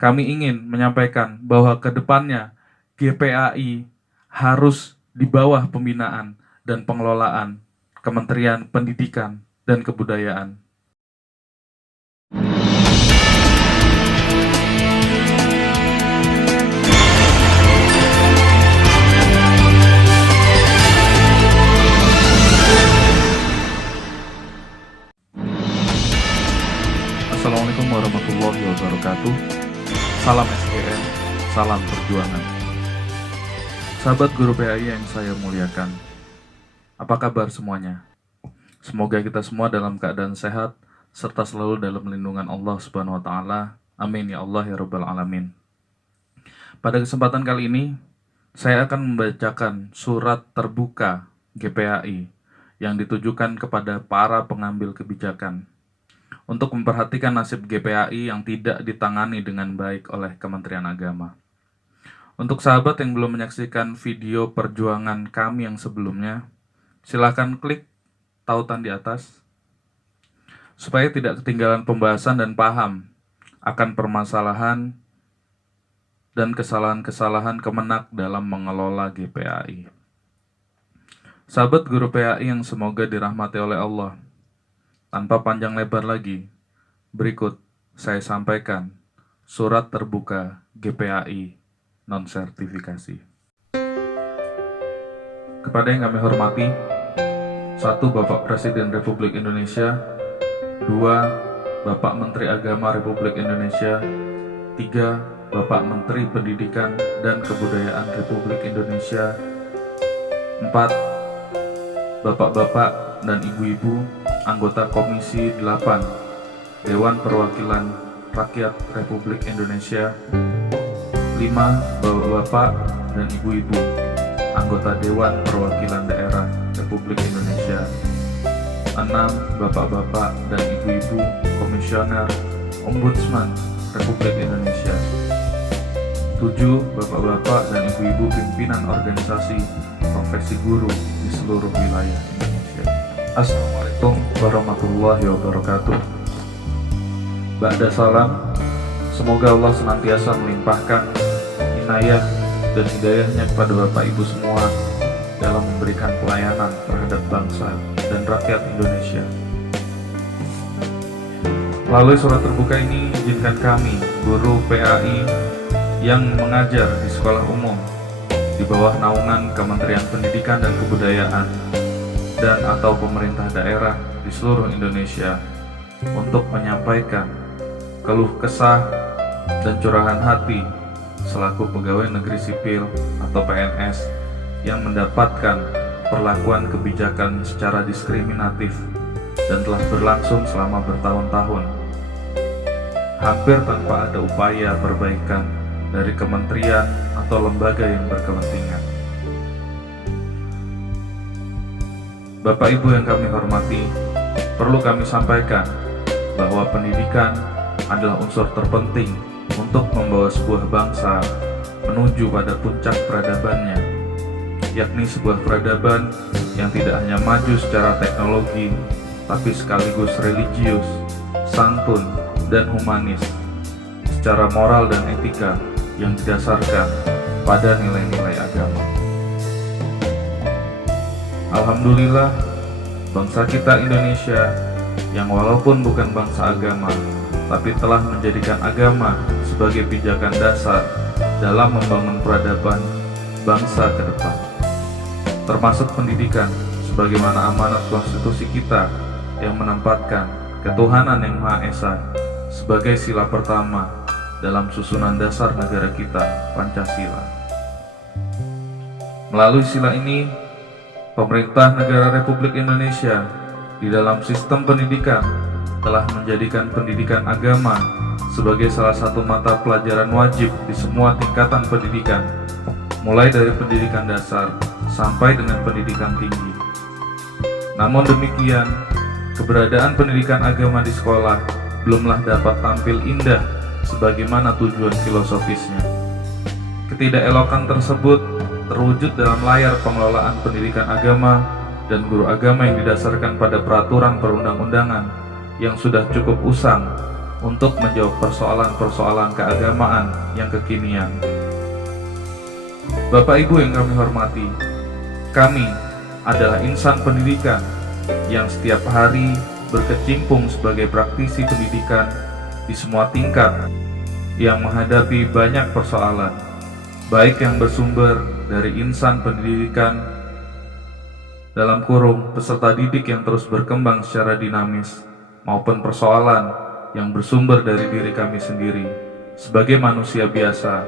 kami ingin menyampaikan bahwa ke depannya GPAI harus di bawah pembinaan dan pengelolaan Kementerian Pendidikan dan Kebudayaan. Assalamualaikum warahmatullahi wabarakatuh. Salam SGM, salam perjuangan. Sahabat guru PAI yang saya muliakan, apa kabar semuanya? Semoga kita semua dalam keadaan sehat serta selalu dalam lindungan Allah Subhanahu wa taala. Amin ya Allah ya rabbal alamin. Pada kesempatan kali ini, saya akan membacakan surat terbuka GPAI yang ditujukan kepada para pengambil kebijakan untuk memperhatikan nasib GPAI yang tidak ditangani dengan baik oleh Kementerian Agama. Untuk sahabat yang belum menyaksikan video perjuangan kami yang sebelumnya, silakan klik tautan di atas supaya tidak ketinggalan pembahasan dan paham akan permasalahan dan kesalahan-kesalahan Kemenak dalam mengelola GPAI. Sahabat guru PAI yang semoga dirahmati oleh Allah, tanpa panjang lebar lagi, berikut saya sampaikan surat terbuka GPAI non-sertifikasi. Kepada yang kami hormati, 1. Bapak Presiden Republik Indonesia, 2. Bapak Menteri Agama Republik Indonesia, 3. Bapak Menteri Pendidikan dan Kebudayaan Republik Indonesia, 4. Bapak-bapak dan ibu-ibu anggota Komisi 8 Dewan Perwakilan Rakyat Republik Indonesia, 5. Bapak-bapak dan ibu-ibu anggota Dewan Perwakilan Daerah Republik Indonesia, 6. Bapak-bapak dan ibu-ibu Komisioner Ombudsman Republik Indonesia, 7. Bapak-bapak dan ibu-ibu pimpinan organisasi profesi guru di seluruh wilayah Indonesia. Assalamualaikum warahmatullahi wabarakatuh. Ba'da salam, semoga Allah senantiasa melimpahkan inayah dan hidayahnya kepada Bapak Ibu semua dalam memberikan pelayanan terhadap bangsa dan rakyat Indonesia. Melalui surat terbuka ini, izinkan kami, guru PAI yang mengajar di sekolah umum di bawah naungan Kementerian Pendidikan dan Kebudayaan dan atau pemerintah daerah di seluruh Indonesia untuk menyampaikan keluh kesah dan curahan hati selaku pegawai negeri sipil atau PNS yang mendapatkan perlakuan kebijakan secara diskriminatif dan telah berlangsung selama bertahun-tahun, hampir tanpa ada upaya perbaikan dari kementerian atau lembaga yang berkepentingan. Bapak Ibu yang kami hormati, perlu kami sampaikan bahwa pendidikan adalah unsur terpenting untuk membawa sebuah bangsa menuju pada puncak peradabannya, yakni sebuah peradaban yang tidak hanya maju secara teknologi, tapi sekaligus religius, santun, dan humanis, secara moral dan etika yang didasarkan pada nilai-nilai agama. Alhamdulillah, bangsa kita Indonesia yang walaupun bukan bangsa agama, tapi telah menjadikan agama sebagai pijakan dasar dalam membangun peradaban bangsa ke depan, termasuk pendidikan sebagaimana amanat konstitusi kita yang menempatkan ketuhanan yang Maha Esa sebagai sila pertama dalam susunan dasar negara kita, Pancasila. Melalui sila ini, pemerintah negara Republik Indonesia di dalam sistem pendidikan telah menjadikan pendidikan agama sebagai salah satu mata pelajaran wajib di semua tingkatan pendidikan, mulai dari pendidikan dasar sampai dengan pendidikan tinggi. Namun demikian, keberadaan pendidikan agama di sekolah belumlah dapat tampil indah sebagaimana tujuan filosofisnya. Ketidakelokan tersebut terwujud dalam layar pengelolaan pendidikan agama dan guru agama yang didasarkan pada peraturan perundang-undangan yang sudah cukup usang untuk menjawab persoalan-persoalan keagamaan yang kekinian. Bapak Ibu yang kami hormati, kami adalah insan pendidikan yang setiap hari berkecimpung sebagai praktisi pendidikan di semua tingkat yang menghadapi banyak persoalan, baik yang bersumber dari insan pendidikan dalam kurung peserta didik yang terus berkembang secara dinamis, maupun persoalan yang bersumber dari diri kami sendiri sebagai manusia biasa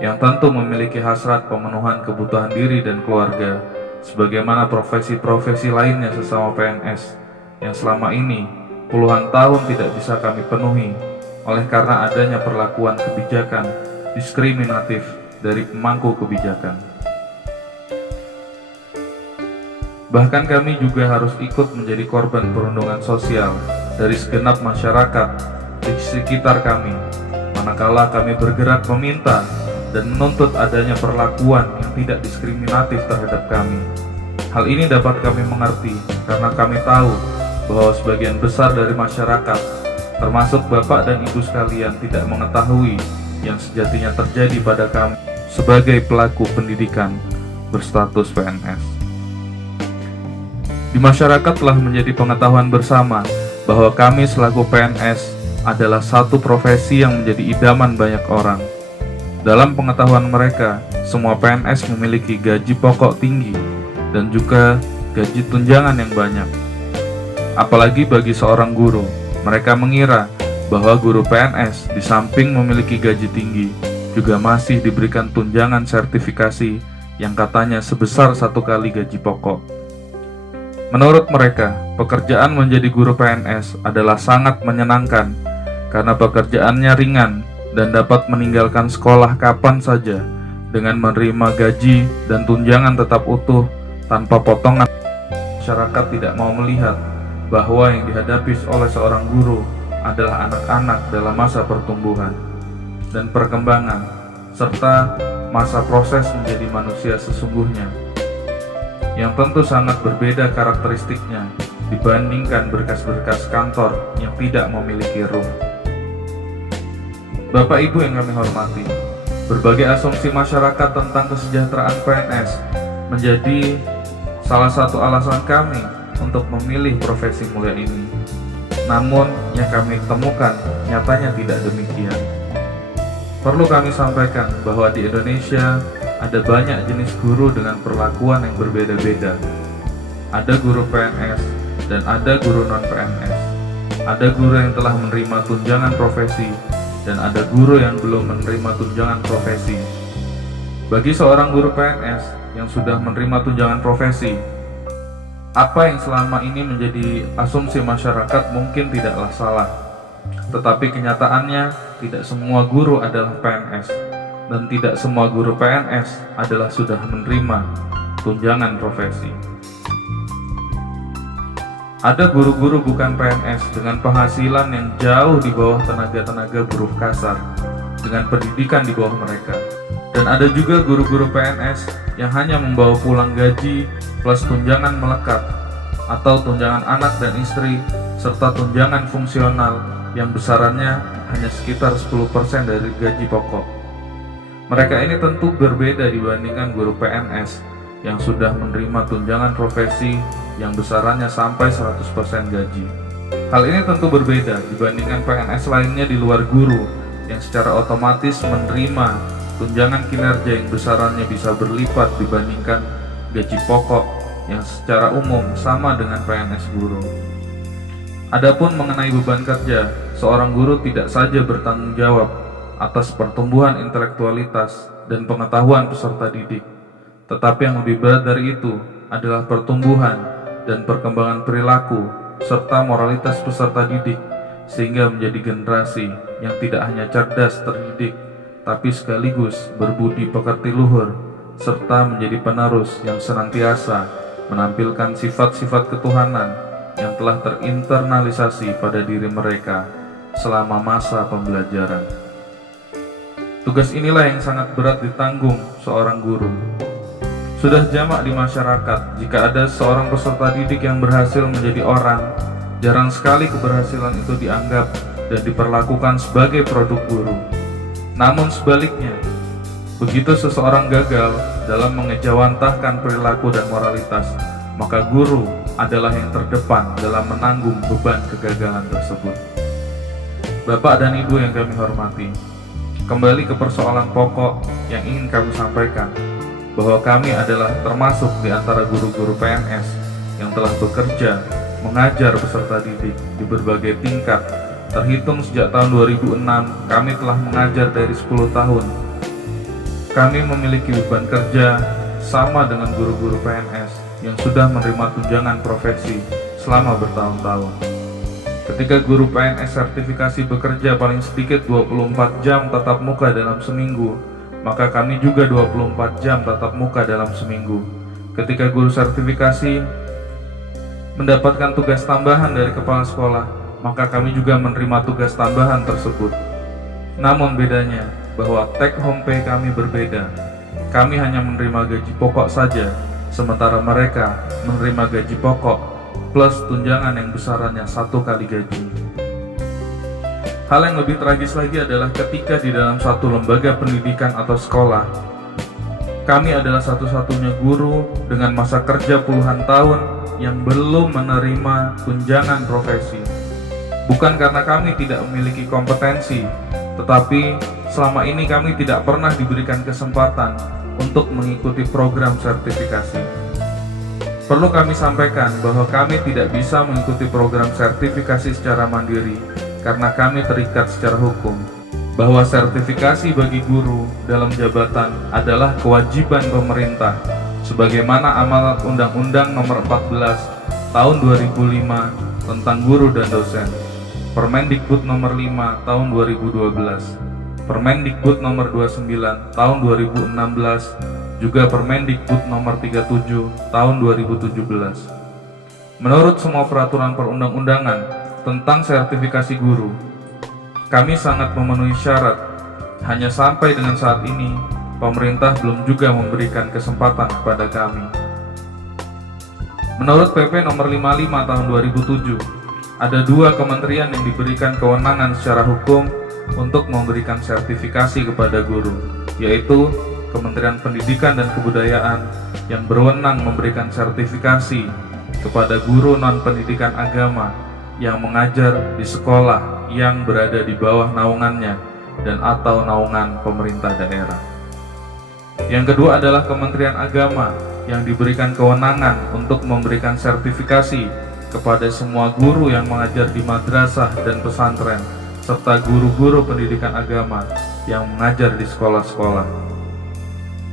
yang tentu memiliki hasrat pemenuhan kebutuhan diri dan keluarga sebagaimana profesi-profesi lainnya sesama PNS yang selama ini puluhan tahun tidak bisa kami penuhi oleh karena adanya perlakuan kebijakan diskriminatif dari pemangku kebijakan. Bahkan kami juga harus ikut menjadi korban perundungan sosial dari segenap masyarakat di sekitar kami, manakala kami bergerak meminta dan menuntut adanya perlakuan yang tidak diskriminatif terhadap kami. Hal ini dapat kami mengerti karena kami tahu bahwa sebagian besar dari masyarakat, termasuk Bapak dan Ibu sekalian, tidak mengetahui yang sejatinya terjadi pada kami sebagai pelaku pendidikan berstatus PNS. Di masyarakat telah menjadi pengetahuan bersama bahwa kami selaku PNS adalah satu profesi yang menjadi idaman banyak orang. Dalam pengetahuan mereka, semua PNS memiliki gaji pokok tinggi dan juga gaji tunjangan yang banyak. Apalagi bagi seorang guru, mereka mengira bahwa guru PNS di samping memiliki gaji tinggi, juga masih diberikan tunjangan sertifikasi yang katanya sebesar 1 kali gaji pokok. Menurut mereka, pekerjaan menjadi guru PNS adalah sangat menyenangkan karena pekerjaannya ringan dan dapat meninggalkan sekolah kapan saja dengan menerima gaji dan tunjangan tetap utuh tanpa potongan. Masyarakat tidak mau melihat bahwa yang dihadapi oleh seorang guru adalah anak-anak dalam masa pertumbuhan dan perkembangan serta masa proses menjadi manusia sesungguhnya yang tentu sangat berbeda karakteristiknya dibandingkan berkas-berkas kantor yang tidak memiliki ruh. Bapak Ibu yang kami hormati, berbagai asumsi masyarakat tentang kesejahteraan PNS menjadi salah satu alasan kami untuk memilih profesi mulia ini. Namun yang kami temukan nyatanya tidak demikian. Perlu kami sampaikan bahwa di Indonesia ada banyak jenis guru dengan perlakuan yang berbeda-beda. Ada guru PNS dan ada guru non-PNS. Ada guru yang telah menerima tunjangan profesi dan ada guru yang belum menerima tunjangan profesi. Bagi seorang guru PNS yang sudah menerima tunjangan profesi, apa yang selama ini menjadi asumsi masyarakat mungkin tidaklah salah. Tetapi kenyataannya tidak semua guru adalah PNS dan tidak semua guru PNS adalah sudah menerima tunjangan profesi. Ada guru-guru bukan PNS dengan penghasilan yang jauh di bawah tenaga-tenaga buruh kasar dengan pendidikan di bawah mereka. Dan ada juga guru-guru PNS yang hanya membawa pulang gaji plus tunjangan melekat atau tunjangan anak dan istri serta tunjangan fungsional yang besarannya hanya sekitar 10% dari gaji pokok. Mereka ini tentu berbeda dibandingkan guru PNS yang sudah menerima tunjangan profesi yang besarannya sampai 100% gaji. Hal ini tentu berbeda dibandingkan PNS lainnya di luar guru yang secara otomatis menerima tunjangan kinerja yang besarannya bisa berlipat dibandingkan gaji pokok yang secara umum sama dengan PNS guru. Adapun mengenai beban kerja, seorang guru tidak saja bertanggung jawab atas pertumbuhan intelektualitas dan pengetahuan peserta didik, tetapi yang lebih berat dari itu adalah pertumbuhan dan perkembangan perilaku serta moralitas peserta didik sehingga menjadi generasi yang tidak hanya cerdas terdidik tapi sekaligus berbudi pekerti luhur serta menjadi penerus yang senantiasa menampilkan sifat-sifat ketuhanan yang telah terinternalisasi pada diri mereka selama masa pembelajaran. Tugas inilah yang sangat berat ditanggung seorang guru. Sudah jamak di masyarakat, jika ada seorang peserta didik yang berhasil menjadi orang, jarang sekali keberhasilan itu dianggap dan diperlakukan sebagai produk guru. Namun sebaliknya, begitu seseorang gagal dalam mengejawantahkan perilaku dan moralitas, maka guru adalah yang terdepan dalam menanggung beban kegagalan tersebut. Bapak dan Ibu yang kami hormati, kembali ke persoalan pokok yang ingin kami sampaikan, bahwa kami adalah termasuk di antara guru-guru PNS yang telah bekerja mengajar peserta didik di berbagai tingkat. Terhitung sejak tahun 2006, kami telah mengajar dari 10 tahun. Kami memiliki beban kerja sama dengan guru-guru PNS yang sudah menerima tunjangan profesi selama bertahun-tahun. Ketika guru PNS sertifikasi bekerja paling sedikit 24 jam tatap muka dalam seminggu, maka kami juga 24 jam tatap muka dalam seminggu. Ketika guru sertifikasi mendapatkan tugas tambahan dari kepala sekolah, maka kami juga menerima tugas tambahan tersebut. Namun bedanya bahwa take home pay kami berbeda. Kami hanya menerima gaji pokok saja, sementara mereka menerima gaji pokok plus tunjangan yang besarannya 1 kali gaji. Hal yang lebih tragis lagi adalah ketika di dalam satu lembaga pendidikan atau sekolah, kami adalah satu-satunya guru dengan masa kerja puluhan tahun yang belum menerima tunjangan profesi. Bukan karena kami tidak memiliki kompetensi, tetapi selama ini kami tidak pernah diberikan kesempatan untuk mengikuti program sertifikasi. Perlu kami sampaikan bahwa kami tidak bisa mengikuti program sertifikasi secara mandiri karena kami terikat secara hukum, bahwa sertifikasi bagi guru dalam jabatan adalah kewajiban pemerintah sebagaimana amanat Undang-Undang Nomor 14 Tahun 2005 tentang guru dan dosen, Permendikbud Nomor 5 Tahun 2012, Permendikbud Nomor 29 Tahun 2016, juga Permendikbud Nomor 37 Tahun 2017. Menurut semua peraturan perundang-undangan tentang sertifikasi guru, kami sangat memenuhi syarat. Hanya sampai dengan saat ini, pemerintah belum juga memberikan kesempatan kepada kami. Menurut PP Nomor 55 Tahun 2007, ada 2 kementerian yang diberikan kewenangan secara hukum untuk memberikan sertifikasi kepada guru, yaitu Kementerian Pendidikan dan Kebudayaan yang berwenang memberikan sertifikasi kepada guru non-pendidikan agama yang mengajar di sekolah yang berada di bawah naungannya dan atau naungan pemerintah daerah. Yang kedua adalah Kementerian Agama yang diberikan kewenangan untuk memberikan sertifikasi kepada semua guru yang mengajar di madrasah dan pesantren serta guru-guru pendidikan agama yang mengajar di sekolah-sekolah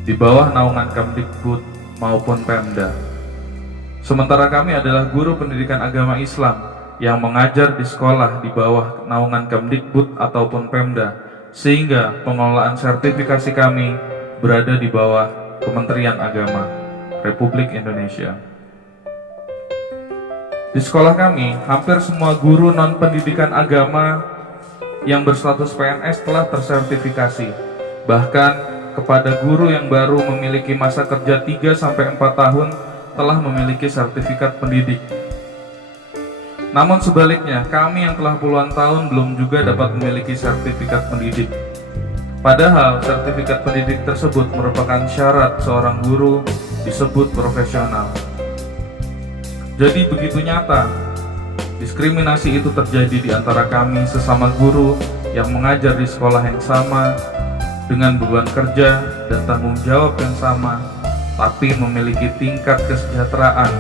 di bawah naungan Kemdikbud maupun Pemda. Sementara kami adalah guru pendidikan agama Islam yang mengajar di sekolah di bawah naungan Kemdikbud ataupun Pemda, sehingga pengelolaan sertifikasi kami berada di bawah Kementerian Agama Republik Indonesia. Di sekolah kami, hampir semua guru non-pendidikan agama yang berstatus PNS telah tersertifikasi. Bahkan kepada guru yang baru memiliki masa kerja 3-4 tahun telah memiliki sertifikat pendidik. Namun sebaliknya, kami yang telah puluhan tahun belum juga dapat memiliki sertifikat pendidik. Padahal sertifikat pendidik tersebut merupakan syarat seorang guru disebut profesional. Jadi begitu nyata, diskriminasi itu terjadi di antara kami sesama guru yang mengajar di sekolah yang sama, dengan beban kerja dan tanggung jawab yang sama, tapi memiliki tingkat kesejahteraan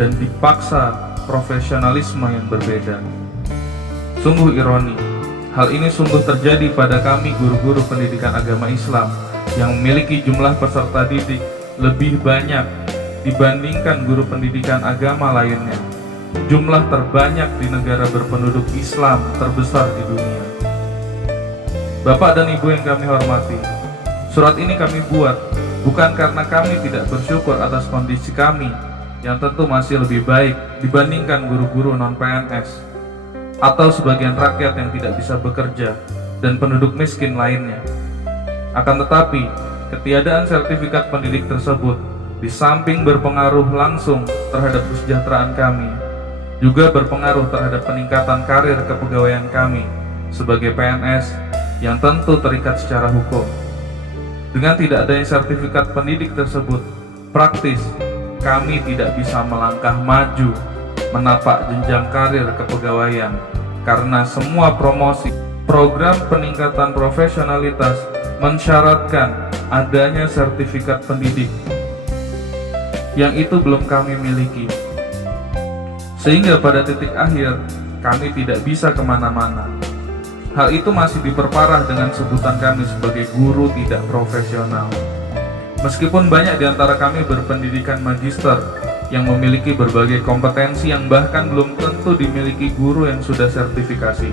dan dipaksa profesionalisme yang berbeda. Sungguh ironi, hal ini sungguh terjadi pada kami guru-guru pendidikan agama Islam yang memiliki jumlah peserta didik lebih banyak dibandingkan guru pendidikan agama lainnya. Jumlah terbanyak di negara berpenduduk Islam terbesar di dunia. Bapak dan Ibu yang kami hormati, surat ini kami buat bukan karena kami tidak bersyukur atas kondisi kami yang tentu masih lebih baik dibandingkan guru-guru non-PNS atau sebagian rakyat yang tidak bisa bekerja dan penduduk miskin lainnya. Akan tetapi, ketiadaan sertifikat pendidik tersebut di samping berpengaruh langsung terhadap kesejahteraan kami, juga berpengaruh terhadap peningkatan karir kepegawaian kami sebagai PNS yang tentu terikat secara hukum. Dengan tidak adanya sertifikat pendidik tersebut, praktis kami tidak bisa melangkah maju menapak jenjang karir kepegawaian karena semua promosi program peningkatan profesionalitas mensyaratkan adanya sertifikat pendidik yang itu belum kami miliki, sehingga pada titik akhir kami tidak bisa kemana-mana. Hal itu masih diperparah dengan sebutan kami sebagai guru tidak profesional. Meskipun banyak di antara kami berpendidikan magister yang memiliki berbagai kompetensi yang bahkan belum tentu dimiliki guru yang sudah sertifikasi.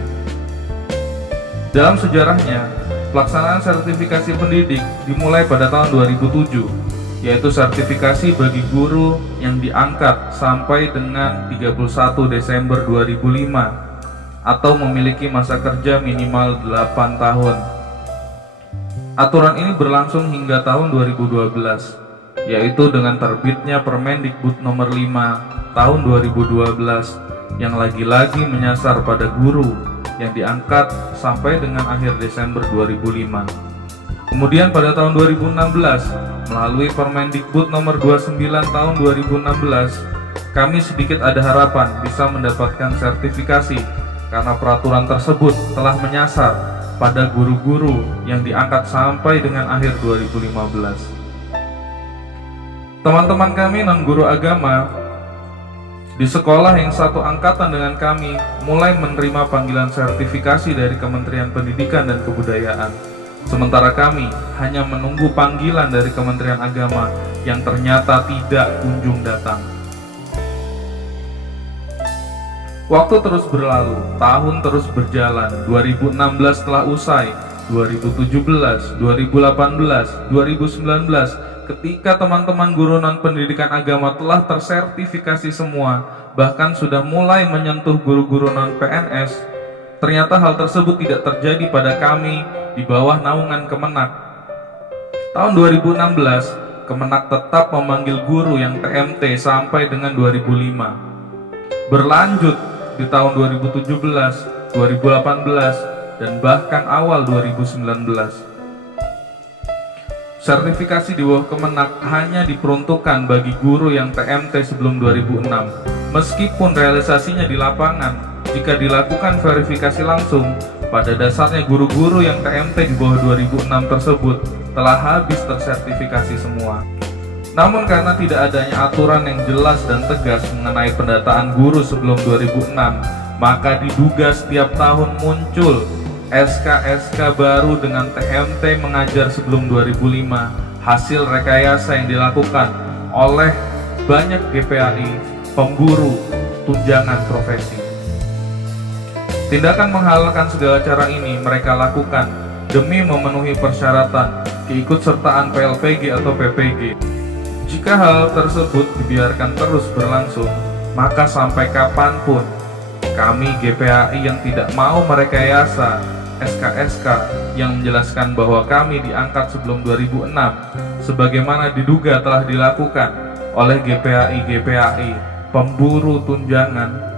Dalam sejarahnya, pelaksanaan sertifikasi pendidik dimulai pada tahun 2007, yaitu sertifikasi bagi guru yang diangkat sampai dengan 31 Desember 2005 atau memiliki masa kerja minimal 8 tahun. Aturan ini berlangsung hingga tahun 2012, yaitu dengan terbitnya Permendikbud nomor 5 tahun 2012 yang lagi-lagi menyasar pada guru yang diangkat sampai dengan akhir Desember 2005. Kemudian pada tahun 2016, melalui Permendikbud nomor 29 tahun 2016, kami sedikit ada harapan bisa mendapatkan sertifikasi karena peraturan tersebut telah menyasar pada guru-guru yang diangkat sampai dengan akhir 2015. Teman-teman kami non-guru agama di sekolah yang satu angkatan dengan kami mulai menerima panggilan sertifikasi dari Kementerian Pendidikan dan Kebudayaan. Sementara kami hanya menunggu panggilan dari Kementerian Agama yang ternyata tidak kunjung datang. Waktu terus berlalu, tahun terus berjalan, 2016 telah usai, 2017, 2018, 2019, ketika teman-teman guru non-pendidikan agama telah tersertifikasi semua, bahkan sudah mulai menyentuh guru-guru non-PNS, ternyata hal tersebut tidak terjadi pada kami di bawah naungan Kemenak. Tahun 2016, Kemenak tetap memanggil guru yang TMT sampai dengan 2005. Berlanjut di tahun 2017, 2018, dan bahkan awal 2019. Sertifikasi di bawah Kemenak hanya diperuntukkan bagi guru yang TMT sebelum 2006. Meskipun realisasinya di lapangan, jika dilakukan verifikasi langsung, pada dasarnya guru-guru yang TMT di bawah 2006 tersebut telah habis tersertifikasi semua. Namun karena tidak adanya aturan yang jelas dan tegas mengenai pendataan guru sebelum 2006, maka diduga setiap tahun muncul SK-SK baru dengan TMT mengajar sebelum 2005, hasil rekayasa yang dilakukan oleh banyak GPAI pemburu tunjangan profesi. Tindakan menghalalkan segala cara ini mereka lakukan demi memenuhi persyaratan keikutsertaan PLPG atau PPG. Jika hal tersebut dibiarkan terus berlangsung, maka sampai kapanpun kami GPAI yang tidak mau merekayasa SK-SK yang menjelaskan bahwa kami diangkat sebelum 2006 sebagaimana diduga telah dilakukan oleh GPAI pemburu tunjangan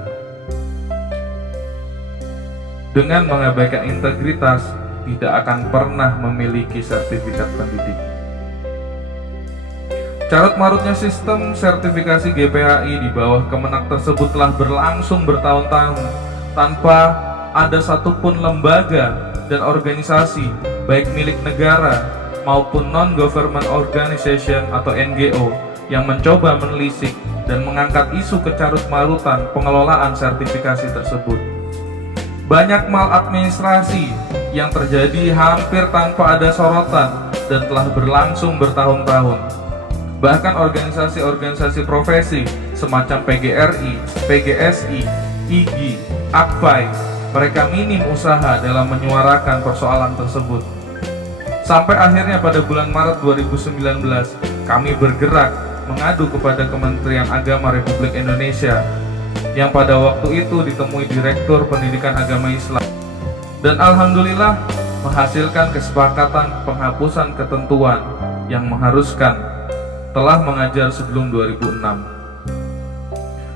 dengan mengabaikan integritas, tidak akan pernah memiliki sertifikat pendidik. Carut marutnya sistem sertifikasi GPAI di bawah Kemenak tersebut telah berlangsung bertahun-tahun tanpa ada satupun lembaga dan organisasi baik milik negara maupun non-government organization atau NGO yang mencoba menelisik dan mengangkat isu kecarut-marutan pengelolaan sertifikasi tersebut. Banyak maladministrasi yang terjadi hampir tanpa ada sorotan dan telah berlangsung bertahun-tahun. Bahkan organisasi-organisasi profesi semacam PGRI, PGSI, IGI, AKPAI, mereka minim usaha dalam menyuarakan persoalan tersebut. Sampai akhirnya pada bulan Maret 2019, kami bergerak mengadu kepada Kementerian Agama Republik Indonesia yang pada waktu itu ditemui Direktur Pendidikan Agama Islam. Dan alhamdulillah menghasilkan kesepakatan penghapusan ketentuan yang mengharuskan telah mengajar sebelum 2006.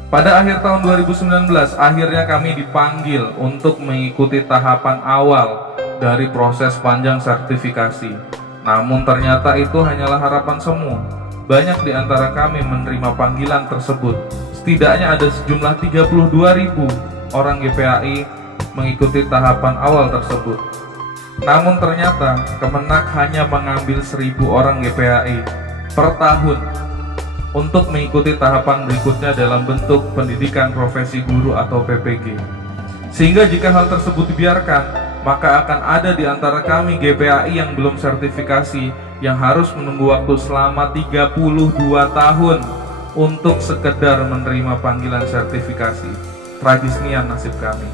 Pada akhir tahun 2019, akhirnya kami dipanggil untuk mengikuti tahapan awal dari proses panjang sertifikasi. Namun ternyata itu hanyalah harapan semu. Banyak di antara kami menerima panggilan tersebut. Setidaknya ada sejumlah 32.000 orang GPAI mengikuti tahapan awal tersebut. Namun ternyata Kemenak hanya mengambil 1.000 orang GPAI per tahun untuk mengikuti tahapan berikutnya dalam bentuk pendidikan profesi guru atau PPG. Sehingga jika hal tersebut dibiarkan, maka akan ada di antara kami GPAI yang belum sertifikasi yang harus menunggu waktu selama 32 tahun untuk sekedar menerima panggilan sertifikasi. Tragis nian nasib kami.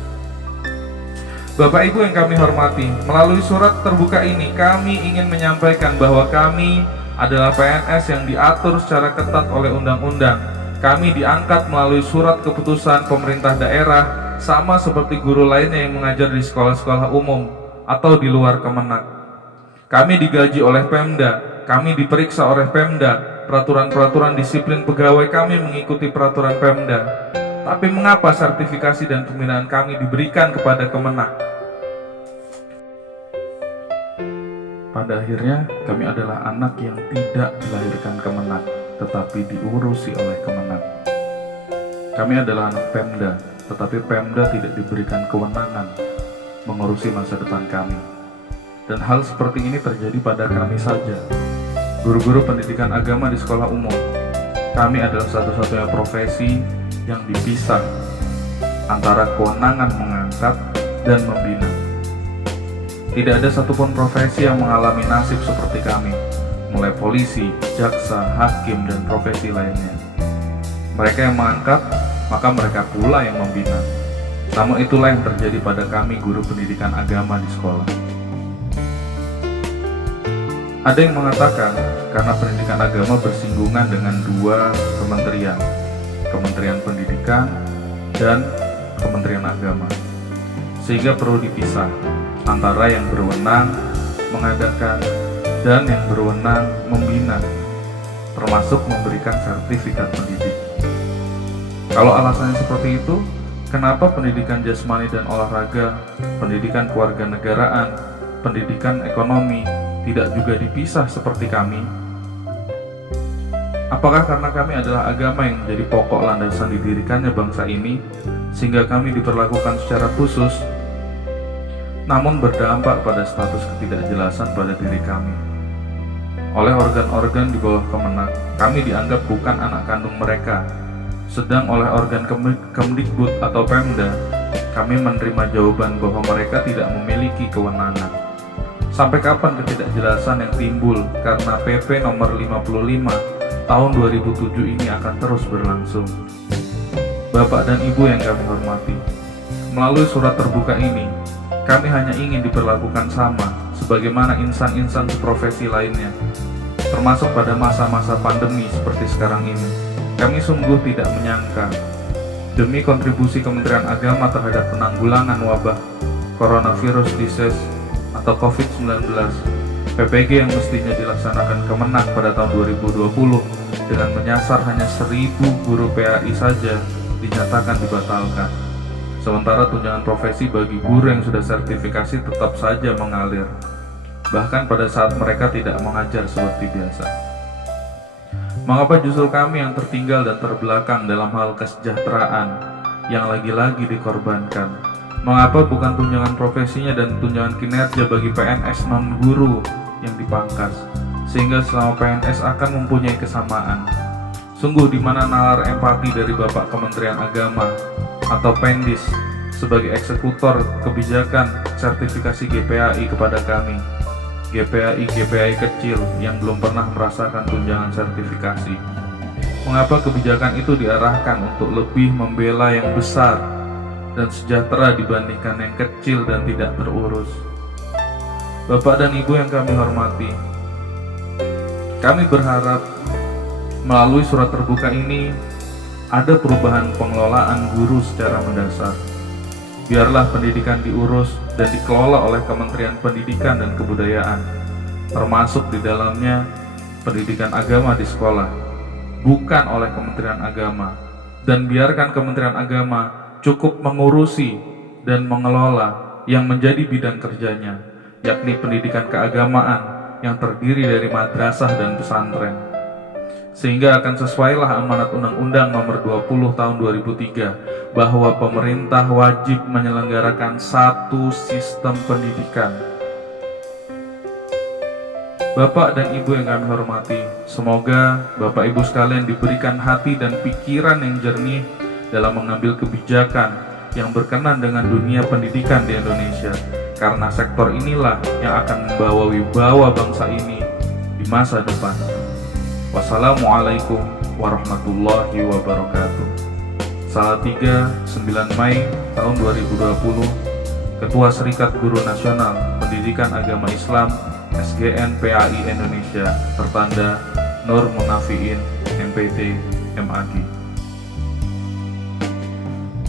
Bapak Ibu yang kami hormati, melalui surat terbuka ini kami ingin menyampaikan bahwa kami adalah PNS yang diatur secara ketat oleh undang-undang. Kami diangkat melalui surat keputusan pemerintah daerah, sama seperti guru lainnya yang mengajar di sekolah-sekolah umum atau di luar Kemenak. Kami digaji oleh Pemda, kami diperiksa oleh Pemda, peraturan-peraturan disiplin pegawai kami mengikuti peraturan Pemda. Tapi mengapa sertifikasi dan pembinaan kami diberikan kepada Kemenak? Pada akhirnya, kami adalah anak yang tidak dilahirkan Kemenak, tetapi diurusi oleh Kemenak. Kami adalah anak Pemda, tetapi Pemda tidak diberikan kewenangan mengurusi masa depan kami. Dan hal seperti ini terjadi pada kami saja, guru-guru pendidikan agama di sekolah umum. Kami adalah satu-satunya profesi yang dipisah antara kewenangan mengangkat dan membina. Tidak ada satupun profesi yang mengalami nasib seperti kami, mulai polisi, jaksa, hakim, dan profesi lainnya. Mereka yang mengangkat, maka mereka pula yang membina. Namun itulah yang terjadi pada kami guru pendidikan agama di sekolah. Ada yang mengatakan karena pendidikan agama bersinggungan dengan dua kementerian, Kementerian Pendidikan dan Kementerian Agama, sehingga perlu dipisah antara yang berwenang mengadakan dan yang berwenang membina, termasuk memberikan sertifikat pendidik. Kalau alasannya seperti itu, kenapa pendidikan jasmani dan olahraga, pendidikan kewarganegaraan, pendidikan ekonomi tidak juga dipisah seperti kami? Apakah karena kami adalah agama yang menjadi pokok landasan didirikannya bangsa ini, sehingga kami diperlakukan secara khusus, namun berdampak pada status ketidakjelasan pada diri kami? Oleh organ-organ di bawah Kemenak, kami dianggap bukan anak kandung mereka, sedang oleh organ Kemdikbud atau Pemda, kami menerima jawaban bahwa mereka tidak memiliki kewenangan. Sampai kapan ketidakjelasan yang timbul karena PP nomor 55 tahun 2007 ini akan terus berlangsung? Bapak dan Ibu yang kami hormati, melalui surat terbuka ini, kami hanya ingin diperlakukan sama sebagaimana insan-insan seprofesi lainnya, termasuk pada masa-masa pandemi seperti sekarang ini. Kami sungguh tidak menyangka, demi kontribusi Kementerian Agama terhadap penanggulangan wabah coronavirus disease atau COVID-19, PPG yang mestinya dilaksanakan Kemenak pada tahun 2020 dengan menyasar hanya 1.000 guru PAI saja dinyatakan dibatalkan. Sementara tunjangan profesi bagi guru yang sudah sertifikasi tetap saja mengalir, bahkan pada saat mereka tidak mengajar seperti biasa. Mengapa justru kami yang tertinggal dan terbelakang dalam hal kesejahteraan yang lagi-lagi dikorbankan? Mengapa bukan tunjangan profesinya dan tunjangan kinerja bagi PNS non-guru yang dipangkas, sehingga selama PNS akan mempunyai kesamaan? Sungguh di mana nalar empati dari Bapak Kementerian Agama atau Pendis sebagai eksekutor kebijakan sertifikasi GPAI kepada kami, GPAI kecil yang belum pernah merasakan tunjangan sertifikasi? Mengapa kebijakan itu diarahkan untuk lebih membela yang besar dan sejahtera dibandingkan yang kecil dan tidak terurus? Bapak dan Ibu yang kami hormati, kami berharap melalui surat terbuka ini ada perubahan pengelolaan guru secara mendasar. Biarlah pendidikan diurus dan dikelola oleh Kementerian Pendidikan dan Kebudayaan, termasuk di dalamnya pendidikan agama di sekolah, bukan oleh Kementerian Agama, dan biarkan Kementerian Agama cukup mengurusi dan mengelola yang menjadi bidang kerjanya, yakni pendidikan keagamaan yang terdiri dari madrasah dan pesantren. Sehingga akan sesuailah amanat Undang-Undang Nomor 20 Tahun 2003 bahwa pemerintah wajib menyelenggarakan satu sistem pendidikan. Bapak dan Ibu yang kami hormati, semoga Bapak Ibu sekalian diberikan hati dan pikiran yang jernih dalam mengambil kebijakan yang berkenan dengan dunia pendidikan di Indonesia, karena sektor inilah yang akan membawa wibawa bangsa ini di masa depan. Wassalamualaikum warahmatullahi wabarakatuh. Salatiga, 9 Mei tahun 2020, Ketua Serikat Guru Nasional Pendidikan Agama Islam SGN PAI Indonesia, tertanda Nur Munafiin MPT MAG.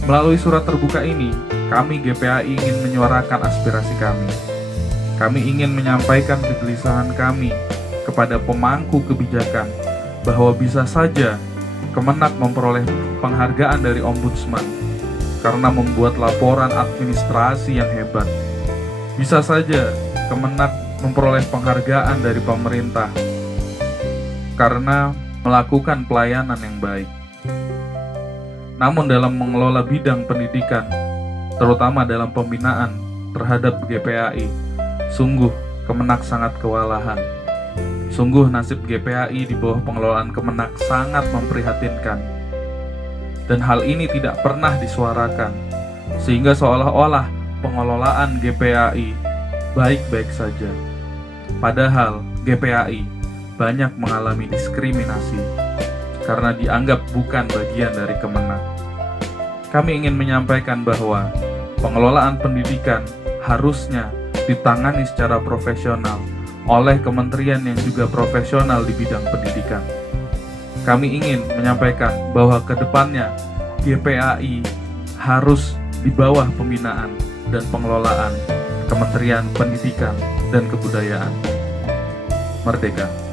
Melalui surat terbuka ini, kami GPAI ingin menyuarakan aspirasi kami. Kami ingin menyampaikan kegelisahan kami kepada pemangku kebijakan bahwa bisa saja Kemenak memperoleh penghargaan dari Ombudsman karena membuat laporan administrasi yang hebat. Bisa saja Kemenak memperoleh penghargaan dari pemerintah karena melakukan pelayanan yang baik. Namun dalam mengelola bidang pendidikan, terutama dalam pembinaan terhadap GPAI, sungguh Kemenak sangat kewalahan. Sungguh nasib GPAI di bawah pengelolaan Kemenak sangat memprihatinkan. Dan hal ini tidak pernah disuarakan, sehingga seolah-olah pengelolaan GPAI baik-baik saja. Padahal GPAI banyak mengalami diskriminasi karena dianggap bukan bagian dari Kemenak. Kami ingin menyampaikan bahwa pengelolaan pendidikan harusnya ditangani secara profesional oleh kementerian yang juga profesional di bidang pendidikan. Kami ingin menyampaikan bahwa ke depannya GPAI harus di bawah pembinaan dan pengelolaan Kementerian Pendidikan dan Kebudayaan. Merdeka!